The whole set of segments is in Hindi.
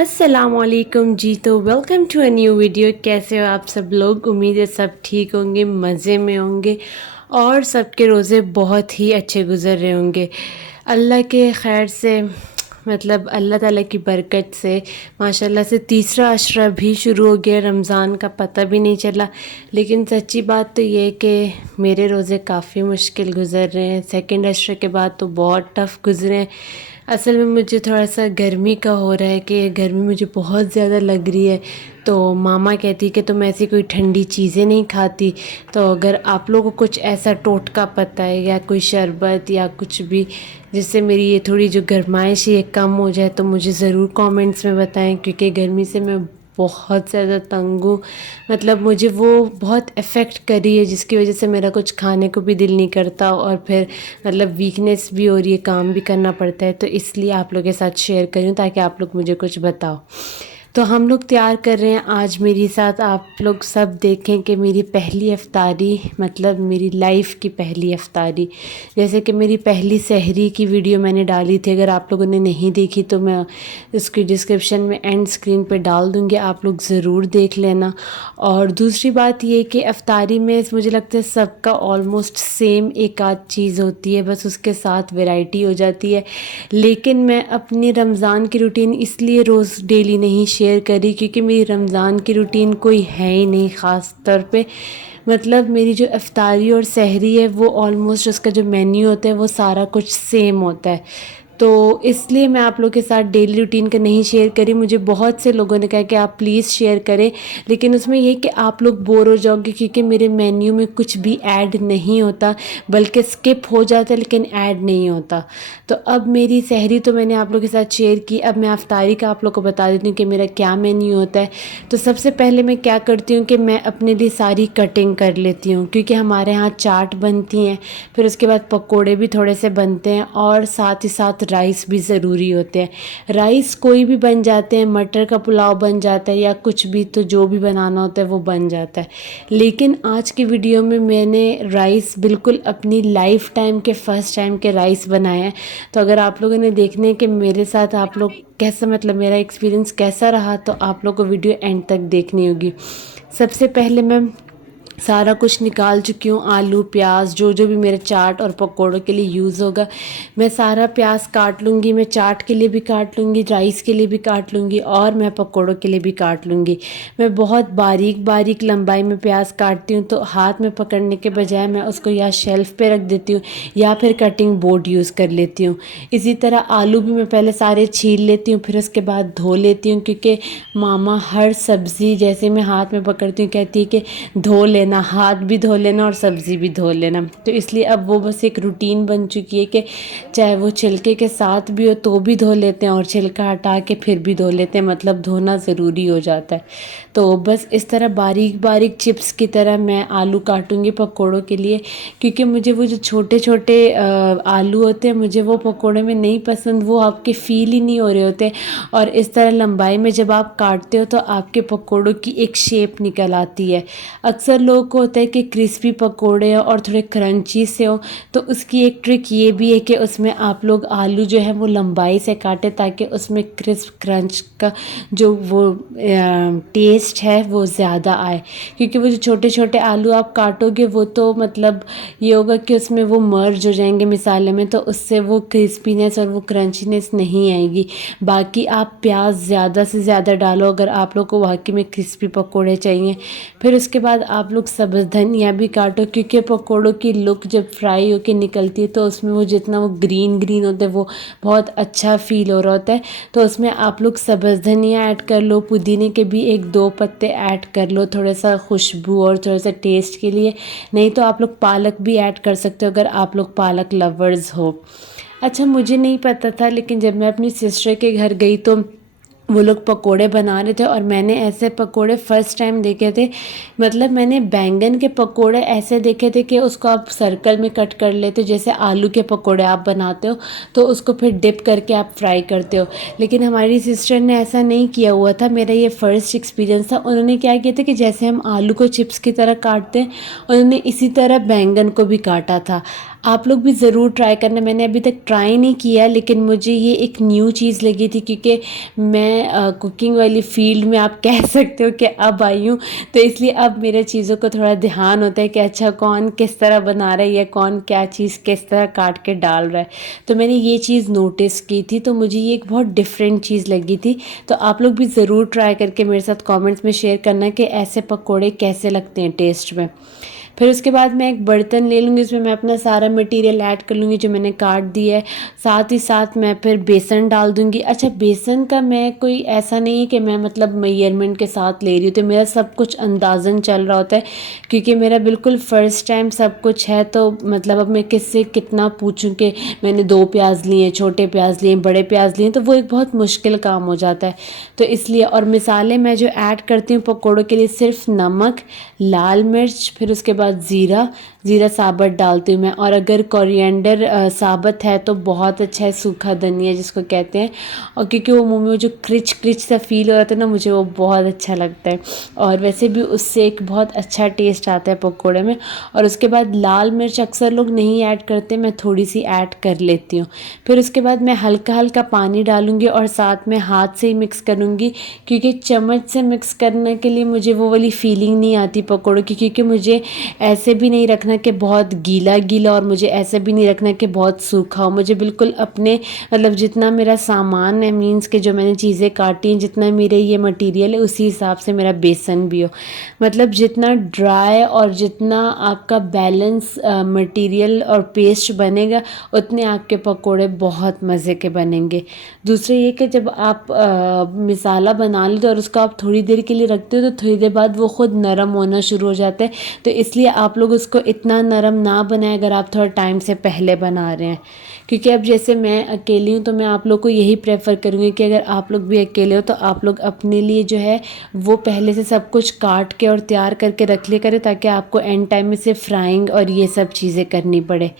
अस्सलामुअलैकुम जी। तो welcome to a new video. कैसे हो आप सब लोग? उम्मीद है सब ठीक होंगे, मज़े में होंगे और सबके रोज़े बहुत ही अच्छे गुज़र रहे होंगे अल्लाह के खैर से। मतलब अल्लाह ताला की बरकत से माशाल्लाह से तीसरा अशरा भी शुरू हो गया। रमज़ान का पता भी नहीं चला। लेकिन सच्ची बात तो ये है कि मेरे रोज़े काफ़ी मुश्किल गुज़र रहे हैं। सेकंड अशरे के बाद तो बहुत टफ़ गुज़रे हैं। असल में मुझे थोड़ा सा गर्मी का हो रहा है कि गर्मी मुझे बहुत ज़्यादा लग रही है। तो मामा कहती कि तुम ऐसी कोई ठंडी चीज़ें नहीं खाती। तो अगर आप लोगों को कुछ ऐसा टोटका पता है या कोई शरबत या कुछ भी जिससे मेरी ये थोड़ी जो गर्माइश है ये कम हो जाए तो मुझे ज़रूर कमेंट्स में बताएं, क्योंकि गर्मी से मैं बहुत ज़्यादा तंग हूँ। मतलब मुझे वो बहुत इफ़ेक्ट कर रही है जिसकी वजह से मेरा कुछ खाने को भी दिल नहीं करता और फिर मतलब वीकनेस भी हो रही है, काम भी करना पड़ता है। तो इसलिए आप लोगों के साथ शेयर करूँ ताकि आप लोग मुझे कुछ बताओ। तो हम लोग तैयार कर रहे हैं आज मेरे साथ आप लोग सब देखें कि मेरी पहली इफ्तारी, मतलब मेरी लाइफ की पहली इफ्तारी। जैसे कि मेरी पहली सहरी की वीडियो मैंने डाली थी, अगर आप लोगों ने नहीं देखी तो मैं उसकी डिस्क्रिप्शन में एंड स्क्रीन पे डाल दूँगी, आप लोग ज़रूर देख लेना। और दूसरी बात ये कि इफ्तारी में मुझे लगता है सबका ऑलमोस्ट सेम एक आध चीज़ होती है, बस उसके साथ वैरायटी हो जाती है। लेकिन मैं अपनी रमज़ान की रूटीन इसलिए रोज़ डेली नहीं शेयर करी क्योंकि मेरी रमज़ान की रूटीन कोई है ही नहीं ख़ास तौर पे। मतलब मेरी जो इफ्तारी और सहरी है वो ऑलमोस्ट उसका जो मेन्यू होता है वो सारा कुछ सेम होता है। तो इसलिए मैं आप लोगों के साथ डेली रूटीन का नहीं शेयर करी। मुझे बहुत से लोगों ने कहा कि आप प्लीज़ शेयर करें, लेकिन उसमें ये कि आप लोग बोर हो जाओगे क्योंकि मेरे मेन्यू में कुछ भी ऐड नहीं होता, बल्कि स्किप हो जाता है लेकिन ऐड नहीं होता। तो अब मेरी सहरी तो मैंने आप लोगों के साथ शेयर की, अब मैं इफ्तारी का आप लोग को बता देती हूँ कि मेरा क्या मेन्यू होता है। तो सबसे पहले मैं क्या करती हूँ कि मैं अपने लिए सारी कटिंग कर लेती हूँ, क्योंकि हमारे यहाँ चाट बनती हैं, फिर उसके बाद पकोड़े भी थोड़े से बनते हैं और साथ ही साथ राइस भी ज़रूरी होते हैं। राइस कोई भी बन जाते हैं, मटर का पुलाव बन जाता है या कुछ भी, तो जो भी बनाना होता है वो बन जाता है। लेकिन आज की वीडियो में मैंने राइस बिल्कुल अपनी लाइफ टाइम के फ़र्स्ट टाइम के राइस बनाए हैं। तो अगर आप लोगों ने देखने हैं कि मेरे साथ आप लोग कैसा, मतलब मेरा एक्सपीरियंस कैसा रहा, तो आप लोग को वीडियो एंड तक देखनी होगी। सबसे पहले मैं सारा कुछ निकाल चुकी हूँ, आलू प्याज जो जो भी मेरे चाट और पकौड़ों के लिए यूज़ होगा मैं सारा प्याज काट लूँगी। मैं चाट के लिए भी काट लूँगी, राइस के लिए भी काट लूँगी और मैं पकौड़ों के लिए भी काट लूँगी। मैं बहुत बारीक बारीक लंबाई में प्याज काटती हूँ, तो हाथ में पकड़ने के बजाय मैं उसको या शेल्फ़ पे रख देती हूँ या फिर कटिंग बोर्ड यूज़ कर लेती हूँ। इसी तरह आलू भी मैं पहले सारे छील लेती हूँ, फिर उसके बाद धो लेती हूँ, क्योंकि मामा हर सब्ज़ी जैसे मैं हाथ में पकड़ती हूँ कहती है कि धो लेना, हाथ भी धो लेना और सब्ज़ी भी धो लेना। तो इसलिए अब वो बस एक रूटीन बन चुकी है कि चाहे वो छिलके के साथ भी हो तो भी धो लेते हैं और छिलका हटा के फिर भी धो लेते हैं, मतलब धोना ज़रूरी हो जाता है। तो बस इस तरह बारीक बारीक चिप्स की तरह मैं आलू काटूंगी पकौड़ों के लिए, क्योंकि मुझे वो जो छोटे छोटे आलू होते हैं मुझे वो पकौड़े में नहीं पसंद, वो आपके फील ही नहीं हो रहे होते। और इस तरह लंबाई में जब आप काटते हो तो आपके पकौड़ों की एक शेप निकल आती है। अक्सर लोगों को होता है कि क्रिस्पी पकोड़े हो और थोड़े क्रंची से हो, तो उसकी एक ट्रिक ये भी है कि उसमें आप लोग आलू जो है वो लंबाई से काटें ताकि उसमें क्रिस्प क्रंच का जो वो टेस्ट है वो ज़्यादा आए। क्योंकि वो जो छोटे छोटे आलू आप काटोगे वो तो मतलब ये होगा कि उसमें वो मर्ज हो जाएंगे मिसाले में, तो उससे वो क्रिस्पीनेस और वो क्रंचीनेस नहीं आएगी। बाकी आप प्याज ज़्यादा से ज़्यादा डालो अगर आप लोग को वाकई में क्रिस्पी पकोड़े चाहिए। फिर उसके बाद आप लोग सब्ज़ धनिया भी काटो, क्योंकि पकोड़ों की लुक जब फ्राई होके निकलती है तो उसमें वो जितना वो ग्रीन ग्रीन होता है वो बहुत अच्छा फील हो रहा होता है। तो उसमें आप लोग सब्ज़ धनिया ऐड कर लो, पुदीने के भी एक दो पत्ते ऐड कर लो थोड़ा सा खुशबू और थोड़ा सा टेस्ट के लिए। नहीं तो आप लोग पालक भी ऐड कर सकते हो अगर आप लोग पालक लवर्स हो। अच्छा, मुझे नहीं पता था, लेकिन जब मैं अपनी सिस्टर के घर गई तो वो लोग पकोड़े बना रहे थे और मैंने ऐसे पकोड़े फ़र्स्ट टाइम देखे थे। मतलब मैंने बैंगन के पकोड़े ऐसे देखे थे कि उसको आप सर्कल में कट कर लेते हो जैसे आलू के पकोड़े आप बनाते हो, तो उसको फिर डिप करके आप फ्राई करते हो। लेकिन हमारी सिस्टर ने ऐसा नहीं किया हुआ था, मेरा ये फ़र्स्ट एक्सपीरियंस था। उन्होंने क्या किया था कि जैसे हम आलू को चिप्स की तरह काटते हैं, उन्होंने इसी तरह बैंगन को भी काटा था। आप लोग भी ज़रूर ट्राई करना। मैंने अभी तक ट्राई नहीं किया, लेकिन मुझे ये एक न्यू चीज़ लगी थी, क्योंकि मैं कुकिंग वाली फ़ील्ड में आप कह सकते हो कि अब आई हूँ, तो इसलिए अब मेरे चीज़ों को थोड़ा ध्यान होता है कि अच्छा कौन किस तरह बना रहा है या कौन क्या चीज़ किस तरह काट के डाल रहा है। तो मैंने ये चीज़ नोटिस की थी, तो मुझे ये एक बहुत डिफरेंट चीज़ लगी थी। तो आप लोग भी ज़रूर ट्राई करके मेरे साथ कमेंट्स में शेयर करना कि ऐसे पकोड़े कैसे लगते हैं टेस्ट में। फिर उसके बाद मैं एक बर्तन ले लूँगी, उसमें मैं अपना सारा मटेरियल ऐड कर लूँगी जो मैंने काट दिया है। साथ ही साथ मैं फिर बेसन डाल दूँगी। अच्छा, बेसन का मैं कोई ऐसा नहीं है कि मैं मतलब मेजरमेंट के साथ ले रही हूँ, तो मेरा सब कुछ अंदाज़न चल रहा होता है, क्योंकि मेरा बिल्कुल फ़र्स्ट टाइम सब कुछ है। तो मतलब अब मैं किससे कितना पूछूँ कि मैंने 2 प्याज़ लिए, छोटे प्याज़ लिए, बड़े प्याज़ लिए, तो वो एक बहुत मुश्किल काम हो जाता है। तो इसलिए, और मसाले मैं जो ऐड करती हूँ पकौड़ों के लिए, सिर्फ नमक, लाल मिर्च, फिर उसके बाद ज़ीरा साबुत डालती हूँ मैं। और अगर कोरिएंडर साबुत है तो बहुत अच्छा है, सूखा धनिया जिसको कहते हैं। और क्योंकि वो मुँह में जो क्रिच क्रिच सा फील हो रहा था ना, मुझे वो बहुत अच्छा लगता है। और वैसे भी उससे एक बहुत अच्छा टेस्ट आता है पकौड़े में। और उसके बाद लाल मिर्च अक्सर लोग नहीं ऐड करते, मैं थोड़ी सी ऐड कर लेती हूँ। फिर उसके बाद मैं हल्का हल्का पानी डालूँगी और साथ में हाथ से ही मिक्स करूँगी, क्योंकि चम्मच से मिक्स करने के लिए मुझे वो वाली फीलिंग नहीं आती पकौड़ों की। क्योंकि मुझे ऐसे भी नहीं रखना कि बहुत गीला गीला, और मुझे ऐसे भी नहीं रखना कि बहुत सूखा हो। मुझे बिल्कुल अपने मतलब जितना मेरा सामान है, मीन्स के जो मैंने चीज़ें काटी हैं, जितना मेरे ये मटेरियल है, उसी हिसाब से मेरा बेसन भी हो। मतलब जितना ड्राई और जितना आपका बैलेंस मटेरियल और पेस्ट बनेगा, उतने आपके पकोड़े बहुत मज़े के बनेंगे। दूसरा ये कि जब आप मसाला बना लेते हो और उसको आप थोड़ी देर के लिए रखते हो, तो थोड़ी देर बाद वो खुद नरम होना शुरू हो जाता है। तो इसलिए आप लोग उसको इतना नरम ना बनाएं अगर आप थोड़ा टाइम से पहले बना रहे हैं। क्योंकि अब जैसे मैं अकेली हूँ, तो मैं आप लोग को यही प्रेफर करूँगी कि अगर आप लोग भी अकेले हो तो आप लोग अपने लिए जो है वो पहले से सब कुछ काट के और तैयार करके रख लिया करें, ताकि आपको एंड टाइम में से फ्राइंग और ये सब चीज़ें करनी पड़े।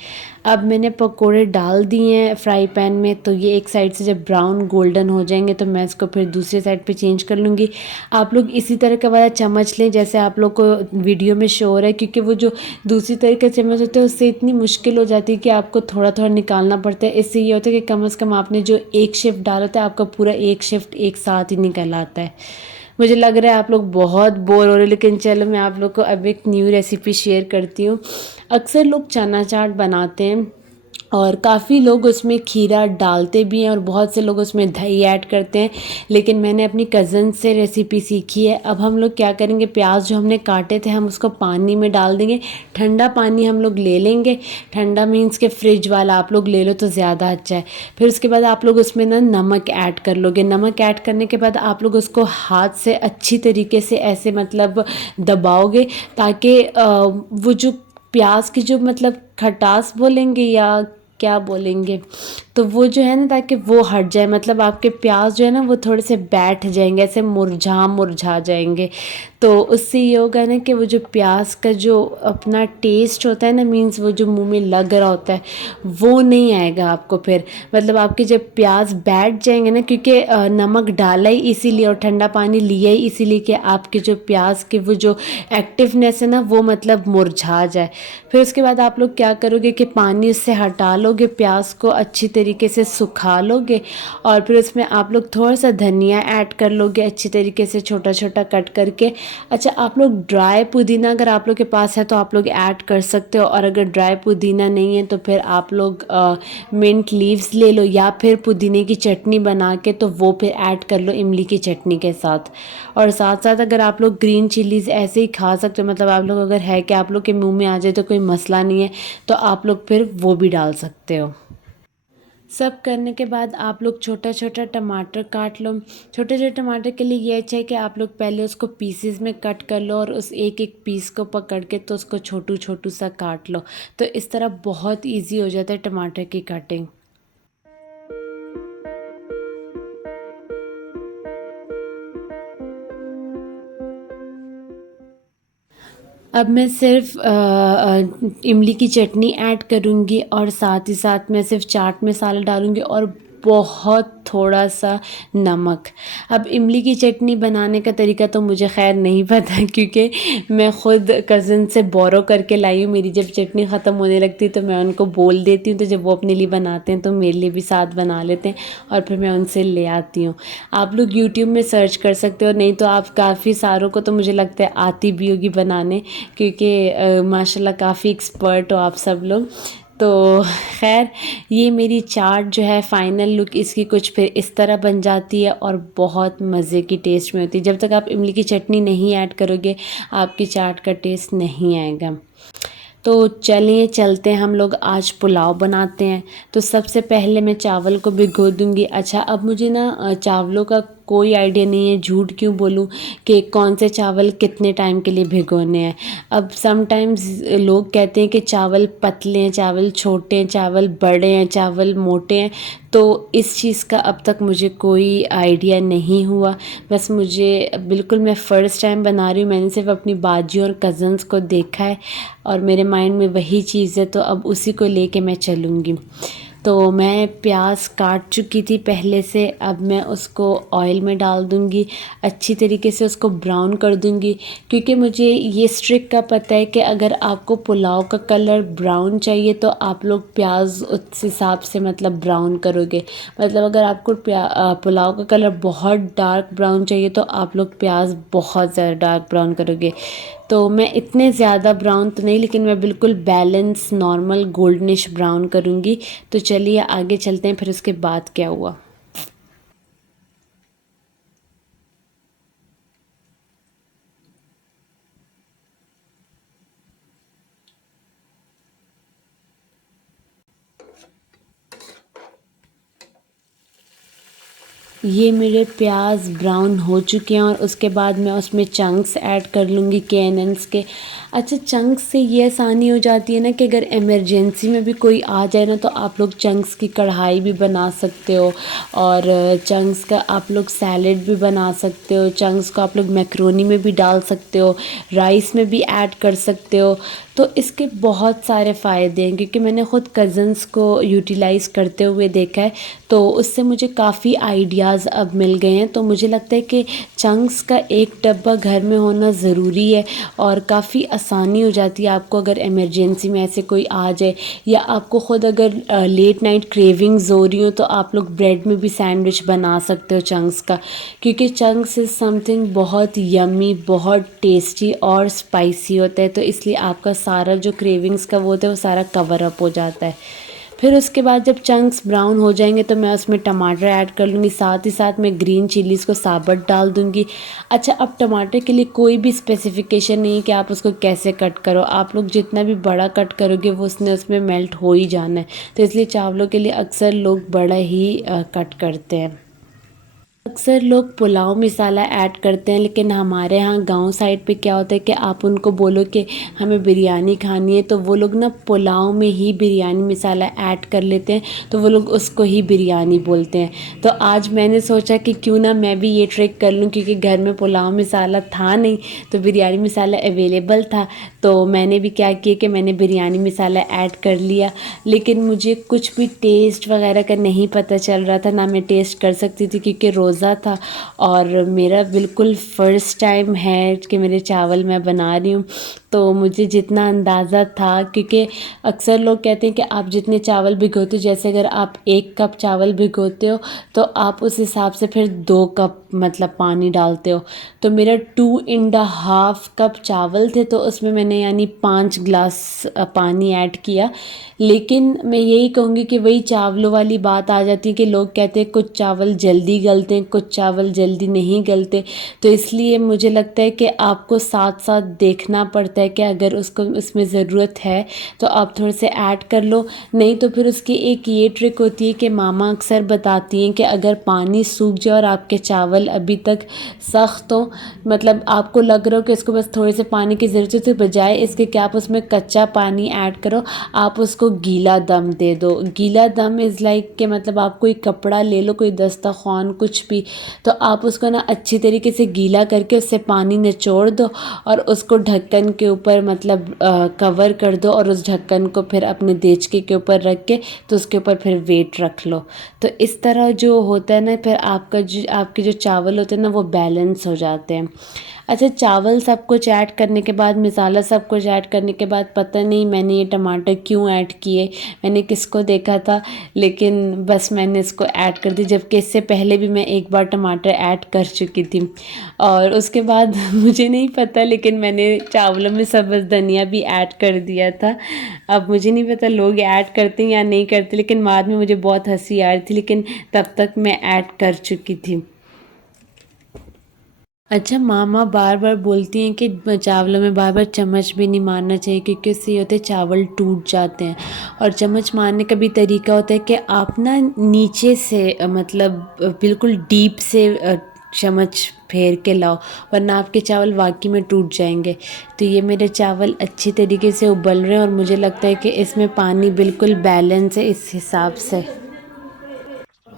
अब मैंने पकोड़े डाल दिए हैं फ्राई पैन में, तो ये एक साइड से जब ब्राउन गोल्डन हो जाएंगे तो मैं इसको फिर दूसरी साइड पे चेंज कर लूँगी। आप लोग इसी तरह का वाला चम्मच लें जैसे आप लोग को वीडियो में शो हो रहा है, क्योंकि वो जो दूसरी तरह का चम्मच होता है उससे इतनी मुश्किल हो जाती है कि आपको थोड़ा थोड़ा निकालना पड़ता है। इससे ये होता है कि कम से कम आपने जो एक शिफ्ट डाला था, आपका पूरा एक शिफ्ट एक साथ ही निकल आता है। मुझे लग रहा है आप लोग बहुत बोर हो रहे हो, लेकिन चलो मैं आप लोग को अब एक न्यू रेसिपी शेयर करती हूँ। अक्सर लोग चना चाट बनाते हैं और काफ़ी लोग उसमें खीरा डालते भी हैं और बहुत से लोग उसमें दही ऐड करते हैं, लेकिन मैंने अपनी कज़न से रेसिपी सीखी है। अब हम लोग क्या करेंगे, प्याज जो हमने काटे थे हम उसको पानी में डाल देंगे। ठंडा पानी हम लोग ले लेंगे, ठंडा मीन्स के फ्रिज वाला आप लोग ले लो तो ज़्यादा अच्छा है। फिर उसके बाद आप लोग उसमें ना नमक ऐड कर लोगे। नमक ऐड करने के बाद आप लोग उसको हाथ से अच्छी तरीके से ऐसे मतलब दबाओगे, ताकि वो जो प्याज की जो मतलब खटास बोलेंगे या क्या बोलेंगे, तो वो जो है ना, ताकि वो हट जाए, मतलब आपके प्याज जो है ना वो थोड़े से बैठ जाएंगे, ऐसे मुरझा मुरझा जाएंगे। तो उससे ये होगा ना कि वो जो प्याज का जो अपना टेस्ट होता है ना, मीन्स वो जो मुंह में लग रहा होता है वो नहीं आएगा आपको। फिर मतलब आपके जब प्याज बैठ जाएंगे ना, क्योंकि नमक डाला ही इसीलिए और ठंडा पानी लिया ही इसीलिए कि आपके जो प्याज के वो जो एक्टिवनेस है ना वो मतलब मुरझा जाए। फिर उसके बाद आप लोग क्या करोगे कि पानी उससे हटा लोगे, प्याज को अच्छी तरीके से सुखा लोगे और फिर उसमें आप लोग थोड़ा सा धनिया ऐड कर लोगे अच्छी तरीके से छोटा छोटा कट करके। अच्छा, आप लोग ड्राई पुदीना अगर आप लोग के पास है तो आप लोग ऐड कर सकते हो, और अगर ड्राई पुदीना नहीं है तो फिर आप लोग मिंट लीव्स ले लो या फिर पुदीने की चटनी बना के तो वो फिर ऐड कर लो इमली की चटनी के साथ। और साथ साथ अगर आप लोग ग्रीन चिलीज़ ऐसे ही खा सकते हो, मतलब आप लोग अगर है कि आप लोग के मुंह में आ जाए तो कोई मसला नहीं है, तो आप लोग फिर वो भी डाल सकते हो। सब करने के बाद आप लोग छोटा छोटा टमाटर काट लो। छोटे छोटे टमाटर के लिए ये अच्छा है कि आप लोग पहले उसको पीसेस में कट कर लो और उस एक एक पीस को पकड़ के तो उसको छोटू छोटू सा काट लो, तो इस तरह बहुत इजी हो जाता है टमाटर की कटिंग। अब मैं सिर्फ इमली की चटनी ऐड करूँगी और साथ ही साथ मैं सिर्फ चाट मसाला डालूँगी और बहुत थोड़ा सा नमक। अब इमली की चटनी बनाने का तरीका तो मुझे खैर नहीं पता, क्योंकि मैं ख़ुद कज़न से बोरो करके लाई हूँ। मेरी जब चटनी ख़त्म होने लगती है तो मैं उनको बोल देती हूँ, तो जब वो अपने लिए बनाते हैं तो मेरे लिए भी साथ बना लेते हैं और फिर मैं उनसे ले आती हूँ। आप लोग यूट्यूब में सर्च कर सकते हो, नहीं तो आप काफ़ी सारों को तो मुझे लगता है आती भी होगी बनाने, क्योंकि माशाल्लाह काफ़ी एक्सपर्ट हो आप सब लोग। तो खैर ये मेरी चाट जो है फ़ाइनल लुक इसकी कुछ फिर इस तरह बन जाती है और बहुत मज़े की टेस्ट में होती है। जब तक आप इमली की चटनी नहीं ऐड करोगे आपकी चाट का टेस्ट नहीं आएगा। तो चलिए चलते हैं, हम लोग आज पुलाव बनाते हैं। तो सबसे पहले मैं चावल को भिगो दूँगी। अच्छा, अब मुझे ना चावलों का कोई आइडिया नहीं है, झूठ क्यों बोलूँ, कि कौन से चावल कितने टाइम के लिए भिगोने हैं। अब समटाइम्स लोग कहते हैं कि चावल पतले हैं, चावल छोटे हैं, चावल बड़े हैं, चावल मोटे हैं। तो इस चीज़ का अब तक मुझे कोई आइडिया नहीं हुआ। बस मुझे बिल्कुल, मैं फ़र्स्ट टाइम बना रही हूँ। मैंने सिर्फ अपनी बाजियों और कज़न्स को देखा है और मेरे माइंड में वही चीज़ है, तो अब उसी को लेके मैं चलूँगी। तो मैं प्याज काट चुकी थी पहले से, अब मैं उसको ऑयल में डाल दूँगी, अच्छी तरीके से उसको ब्राउन कर दूँगी। क्योंकि मुझे ये ट्रिक का पता है कि अगर आपको पुलाव का कलर ब्राउन चाहिए तो आप लोग प्याज उस हिसाब से मतलब ब्राउन करोगे। मतलब अगर आपको पुलाव का कलर बहुत डार्क ब्राउन चाहिए तो आप लोग प्याज बहुत ज़्यादा डार्क ब्राउन करोगे। तो मैं इतने ज़्यादा ब्राउन तो नहीं, लेकिन मैं बिल्कुल बैलेंस नॉर्मल गोल्डनिश ब्राउन करूँगी। तो चलिए आगे चलते हैं, फिर उसके बाद क्या हुआ। ये मेरे प्याज ब्राउन हो चुके हैं और उसके बाद मैं उसमें चंक्स ऐड कर लूँगी केएनएन्स के। अच्छा, चंक्स से ये आसानी हो जाती है ना कि अगर इमरजेंसी में भी कोई आ जाए ना तो आप लोग चंक्स की कढ़ाई भी बना सकते हो और चंक्स का आप लोग सैलेड भी बना सकते हो। चंक्स को आप लोग मैक्रोनी में भी डाल सकते हो, राइस में भी ऐड कर सकते हो। तो इसके बहुत सारे फ़ायदे हैं, क्योंकि मैंने ख़ुद कज़न्स को यूटिलाइज़ करते हुए देखा है, तो उससे मुझे काफ़ी आइडियाज़ अब मिल गए हैं। तो मुझे लगता है कि चंक्स का एक डब्बा घर में होना ज़रूरी है और काफ़ी आसानी हो जाती है आपको अगर इमरजेंसी में ऐसे कोई आ जाए, या आपको ख़ुद अगर लेट नाइट क्रेविंग्स हो रही हो तो आप लोग ब्रेड में भी सैंडविच बना सकते हो चंक्स का। क्योंकि चंक्स इज़ समथिंग बहुत यम्मी, बहुत टेस्टी और स्पाइसी होता है, तो इसलिए आपका सारा जो क्रेविंग्स का वो होता है वो सारा कवर अप हो जाता है। फिर उसके बाद जब चंक्स ब्राउन हो जाएंगे तो मैं उसमें टमाटर ऐड कर लूँगी, साथ ही साथ मैं ग्रीन चिलीज़ को साबुत डाल दूँगी। अच्छा, अब टमाटर के लिए कोई भी स्पेसिफिकेशन नहीं है कि आप उसको कैसे कट करो, आप लोग जितना भी बड़ा कट करोगे वो उसमें मेल्ट हो ही जाना है। तो इसलिए चावलों के लिए अक्सर लोग बड़ा ही कट करते हैं। अक्सर लोग पुलाव मसाला ऐड करते हैं, लेकिन हमारे यहाँ गांव साइड पे क्या होता है कि आप उनको बोलो कि हमें बिरयानी खानी है तो वो लोग ना पुलाव में ही बिरयानी मसाला ऐड कर लेते हैं, तो वो लोग उसको ही बिरयानी बोलते हैं। तो आज मैंने सोचा कि क्यों ना मैं भी ये ट्रिक कर लूँ, क्योंकि घर में पुलाव मसाला था नहीं तो बिरयानी मसाला अवेलेबल था। तो मैंने भी क्या किया कि मैंने बिरयानी मसाला ऐड कर लिया, लेकिन मुझे कुछ भी टेस्ट वगैरह का नहीं पता चल रहा था, ना मैं टेस्ट कर सकती थी क्योंकि रोज़ा था और मेरा बिल्कुल फ़र्स्ट टाइम है कि मेरे चावल मैं बना रही हूँ। तो मुझे जितना अंदाज़ा था, क्योंकि अक्सर लोग कहते हैं कि आप जितने चावल भिगोते हो, जैसे अगर आप 1 कप चावल भिगोते हो तो आप उस हिसाब से फिर 2 कप मतलब पानी डालते हो। तो मेरा 2.5 कप चावल थे तो उसमें मैंने यानी 5 गिलास पानी ऐड किया। लेकिन मैं यही कहूँगी कि वही चावलों वाली बात आ जाती है कि लोग कहते हैं कुछ चावल जल्दी गलते हैं, कुछ चावल जल्दी नहीं गलते। तो इसलिए मुझे लगता है कि आपको साथ साथ देखना पड़ता है कि अगर उसको उसमें ज़रूरत है तो आप थोड़े से ऐड कर लो, नहीं तो फिर उसकी एक ये ट्रिक होती है कि मामा अक्सर बताती हैं कि अगर पानी सूख जाए और आपके चावल अभी तक सख्त हो, मतलब आपको लग रहा हो कि इसको बस थोड़े से पानी की ज़रूरत है, तो बजाय इसके कि आप उसमें कच्चा पानी ऐड करो, आप उसको गीला दम दे दो। गीला दम इज़ लाइक कि मतलब आप कोई कपड़ा ले लो, कोई दस्तरखान कुछ भी, तो आप उसको ना अच्छी तरीके से गीला करके उससे पानी निचोड़ दो और उसको ढक्कन के ऊपर मतलब कवर कर दो और उस ढक्कन को फिर अपने देचके के ऊपर रख के तो उसके ऊपर फिर वेट रख लो। तो इस तरह जो होता है ना, फिर आपके जो चावल होते हैं ना वो बैलेंस हो जाते हैं। अच्छा, चावल सब कुछ ऐड करने के बाद, मसाला सब कुछ ऐड करने के बाद, पता नहीं मैंने ये टमाटर क्यों ऐड किए, मैंने किसको देखा था, लेकिन बस मैंने इसको ऐड कर दी, जबकि इससे पहले भी मैं एक बार टमाटर ऐड कर चुकी थी। और उसके बाद मुझे नहीं पता, लेकिन मैंने चावलों में सब्ज़ धनिया भी ऐड कर दिया था। अब मुझे नहीं पता लोग ऐड करते हैं या नहीं करते, लेकिन बाद में मुझे बहुत हंसी आ रही थी, लेकिन तब तक मैं ऐड कर चुकी थी। अच्छा, मामा बार बार बोलती हैं कि चावलों में बार बार चम्मच भी नहीं मारना चाहिए, क्योंकि उससे ये होता है चावल टूट जाते हैं। और चम्मच मारने का भी तरीका होता है कि आप ना नीचे से मतलब बिल्कुल डीप से चम्मच फेर के लाओ, वरना आपके चावल वाकई में टूट जाएंगे। तो ये मेरे चावल अच्छी तरीके से उबल रहे हैं और मुझे लगता है कि इसमें पानी बिल्कुल बैलेंस है इस हिसाब से।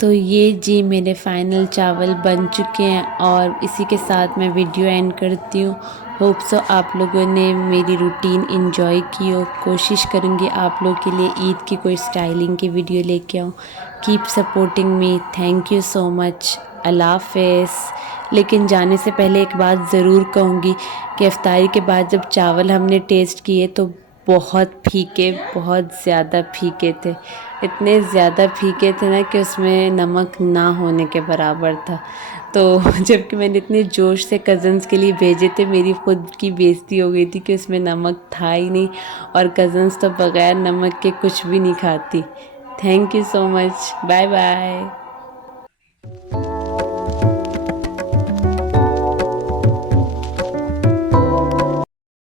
तो ये जी मेरे फाइनल चावल बन चुके हैं और इसी के साथ मैं वीडियो एंड करती हूँ। होप सो आप लोगों ने मेरी रूटीन इन्जॉय की हो। कोशिश करूँगी आप लोग के लिए ईद की कोई स्टाइलिंग की वीडियो लेके आऊँ। Keep supporting me, thank you so much. अल्लाह हाफ़िज़। लेकिन जाने से पहले एक बात ज़रूर कहूँगी कि इफ्तारी के बाद जब चावल हमने टेस्ट किए तो बहुत फीके, बहुत ज़्यादा फीके थे। इतने ज़्यादा फीके थे ना कि उसमें नमक ना होने के बराबर था। तो जबकि मैंने इतने जोश से कज़न्स के लिए भेजे थे, मेरी ख़ुद की बेइज़्ज़ती हो गई थी कि उसमें नमक था ही नहीं, और कज़न्स तो बग़ैर नमक के कुछ भी नहीं खाती। Thank you so much. Bye bye.